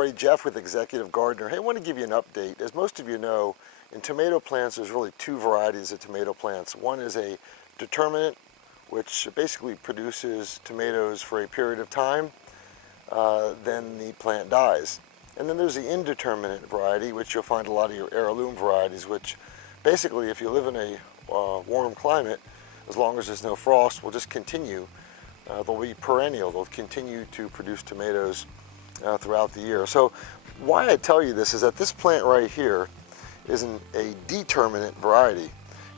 everybody, Jeff with Executive Gardener. Hey, I want to give you an update. As most of you know, in tomato plants there's really two varieties of tomato plants. One is a determinate, which basically produces tomatoes for a period of time, then the plant dies. And then there's the indeterminate variety, which you'll find a lot of your heirloom varieties, which basically if you live in a warm climate, as long as there's no frost, will just continue. They'll be perennial. They'll continue to produce tomatoes throughout the year. So why I tell you this is that this plant right here is a determinate variety,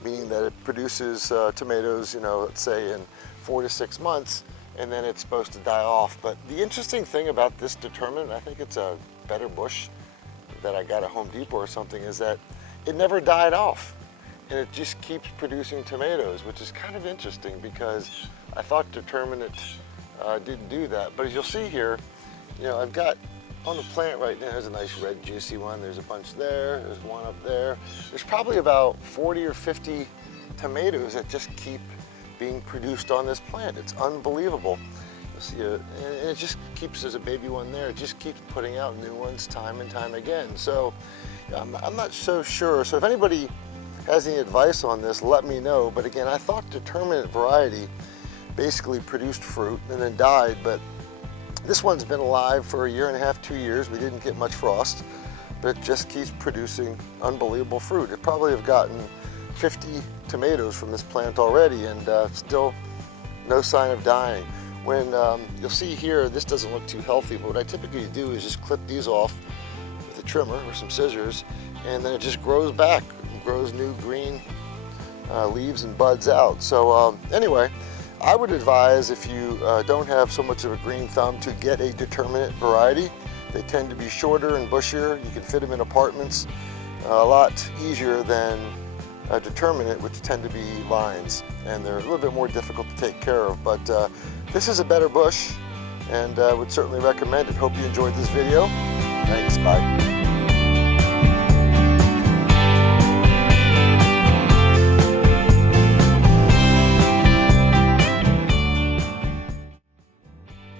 meaning that it produces tomatoes, let's say in 4 to 6 months, and then it's supposed to die off. But the interesting thing about this determinate, I think it's a better bush that I got at Home Depot or something, is that it never died off. And it just keeps producing tomatoes, which is kind of interesting because I thought determinate didn't do that. But as you'll see here, I've got on the plant right now, there's a nice red juicy one. There's a bunch there, there's one up there. There's probably about 40 or 50 tomatoes that just keep being produced on this plant. It's unbelievable. You'll see it, and it just keeps, there's a baby one there, it just keeps putting out new ones time and time again. So I'm not so sure. So if anybody has any advice on this, let me know. But again, I thought determinate variety basically produced fruit and then died, but this one's been alive for 1.5 years, 2 years. We didn't get much frost, but it just keeps producing unbelievable fruit. It probably have gotten 50 tomatoes from this plant already, and still no sign of dying. When you'll see here, this doesn't look too healthy, but what I typically do is just clip these off with a trimmer or some scissors, and then it just grows back, grows new green leaves and buds out. So anyway, I would advise, if you don't have so much of a green thumb, to get a determinate variety. They tend to be shorter and bushier. You can fit them in apartments a lot easier than a determinate, which tend to be lines, and they're a little bit more difficult to take care of. But this is a better bush, and I would certainly recommend it. Hope you enjoyed this video. Thanks, bye.